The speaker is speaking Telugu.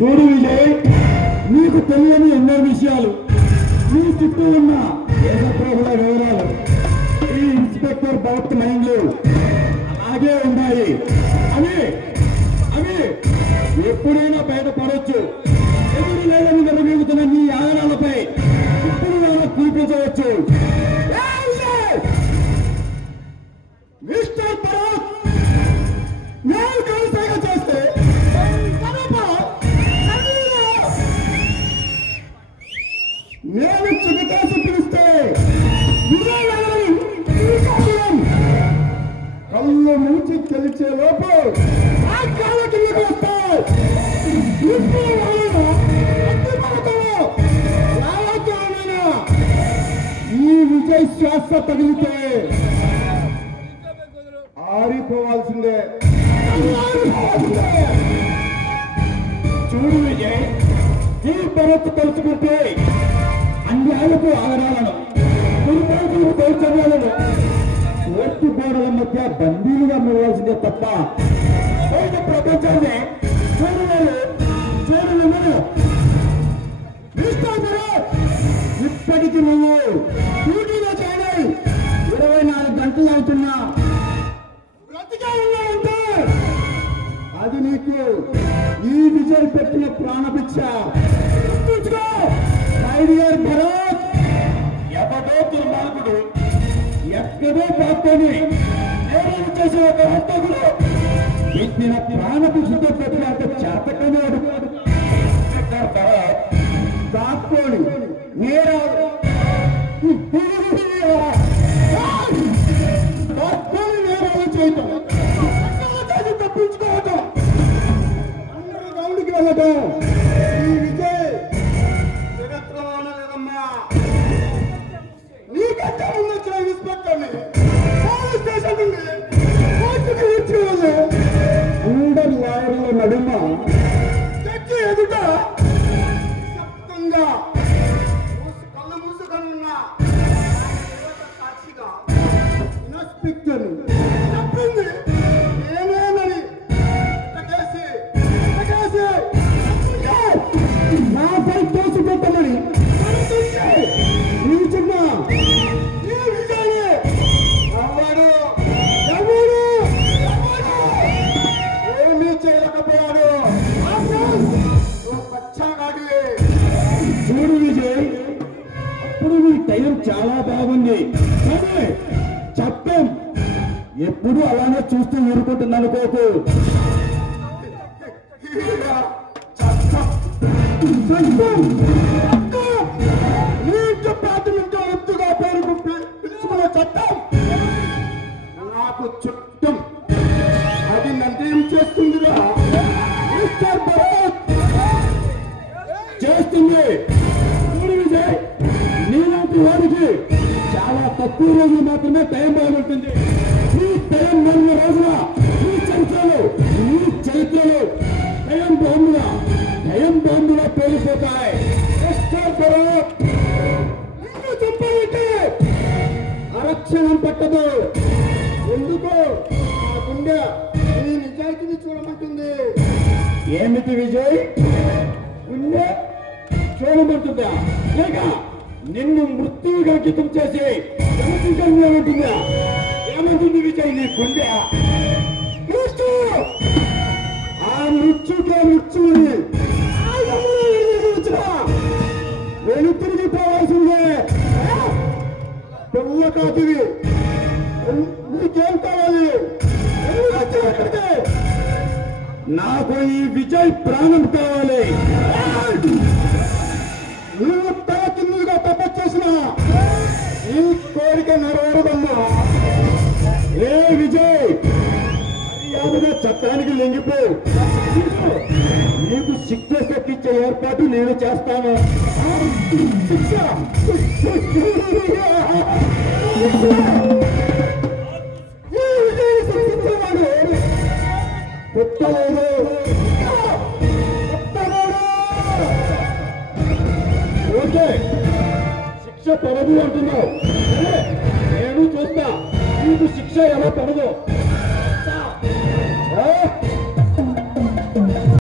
చూడు విజయ్, నీకు తెలియని ఎన్నో విషయాలు, నీ చుట్టూ ఉన్న దేశప్రభుల వివరాలు ఈ ఇన్స్పెక్టర్ భరత్ మైండ్లు అలాగే ఉన్నాయి. అవి అవి ఎప్పుడైనా బయటపడవచ్చు. ఎదురు లేదని వెలుగుతున్న నీ ఆధారాలపై ఇప్పుడు చూపించవచ్చు. మిస్టర్ భరత్, నేను కలిసేగా చేస్తే నేను చిన్నకేసి పిలిస్తే కళ్ళు మూచి తెలిసే లోపు ఆ కాళ్ళ కిందకి వస్తాయి. ఈ విజయ్ శ్వాస తగిలితే ఆరిపోవాల్సిందే. చూడు విజయ్, ఈ భరత్ తలుచుకుంటే అన్యాయపు ఆధారాలను, దుర్మార్గులకు దౌర్జన్యాలను కోర్టు గోడల మధ్య బందీలుగా మిగలాల్సిందే తప్ప బయట ప్రపంచాన్ని చూడలేదు. ఇప్పటికి నువ్వు డ్యూటీలో జాయిన్ అయి 24 గంటలు అవుతున్నా బ్రతికే ఉన్నావంటే అది నీకు ఈ విజయ్ పెట్టిన ప్రాణభిక్ష. గుర్తుంచుకో మై డియర్ భరత్. ఎవడో దుర్మార్గుడు ఎక్కడో పాపని నేరం చేసే ఒక హంతకుడు పెట్టిన ప్రాణభిక్షతో పెట్టినంత చేతకనేవాడు దాక్కోని నేరాలు చేయటం, తప్పించుకోవటం, అందరూ గౌడికి వెళ్ళటం ఈ విజయ్ చరిత్రలో లేదమ్మా. నీకంటే ముందు వచ్చిన ఇన్స్పెక్టర్ని పోలీస్ స్టేషన్ నుండి కోర్టుకి ఇచ్చేవాళ్ళు అందరి లాయర్ల నడుమ జడ్జి ఎదుట సప్తంగా కళ్ళు మూసుకొని ఉన్న సాక్షిగా ఇన్స్పెక్టర్ చెప్పింది నేనేనని నాపై కేసు పెట్టమని నిల్చున్నా. ఈ విజయ్ ఎవడు ఏమీ చేయలేకపోయాడు. చూడు విజయ్, అప్పుడు నీ టైం చాలా బాగుంది. కానీ చట్టం ఎప్పుడు అలానే చూస్తూ ఊరుకుంటుంది అనుకోకు. ఎత్తుగా పేరు పిలుచుకునే చట్టం నాకు చుట్టం. అది నన్నేం చేస్తుందిరా మిస్టర్ భరత్? చేస్తుంది. చూడు విజయ్, నీలాంటి వారికి చాలా తక్కువ రోజులు మాత్రమే టైం బాగుంటుంది. ఈ టైం 4 రోజుల ఈ చరిత్రలో టైం బాంబులా పేలిపోతాయి. నిన్ను చెప్పాలంటే అరక్షణం పట్టదు. ఎందుకు ఆ గుండె ఈ నిజాయితీని చూడమంటుంది. ఏమిటి విజయ్, గుండె చూడమంటుందా లేక నిన్ను మృత్యువుగా అంకితం చేసి ఏమంటుందా? ఏమంటుంది విజయ్ నీ గుండె? ఆ మృత్యుని వెను తిరిగిపోవాల్సిందే. పిల్ల కాతివి, నీకేం కావాలి? ఎక్కడికి? నాకు ఈ విజయ్ ప్రాణం కావాలి. నువ్వు తల కిందుగా తప్పొచ్చేసిన ఈ కోరిక నెరవేరదమ్మా. ఏ విజయ్, మర్యాదగా చట్టానికి లొంగిపో. నీకు శిక్ష శక్తించే ఏర్పాటు నేను చేస్తాను. శిక్ష పుట్టలేదు. ఓకే, శిక్ష పడదు అంటున్నావు. నేను చూస్తా నీకు శిక్ష ఎలా పడదు.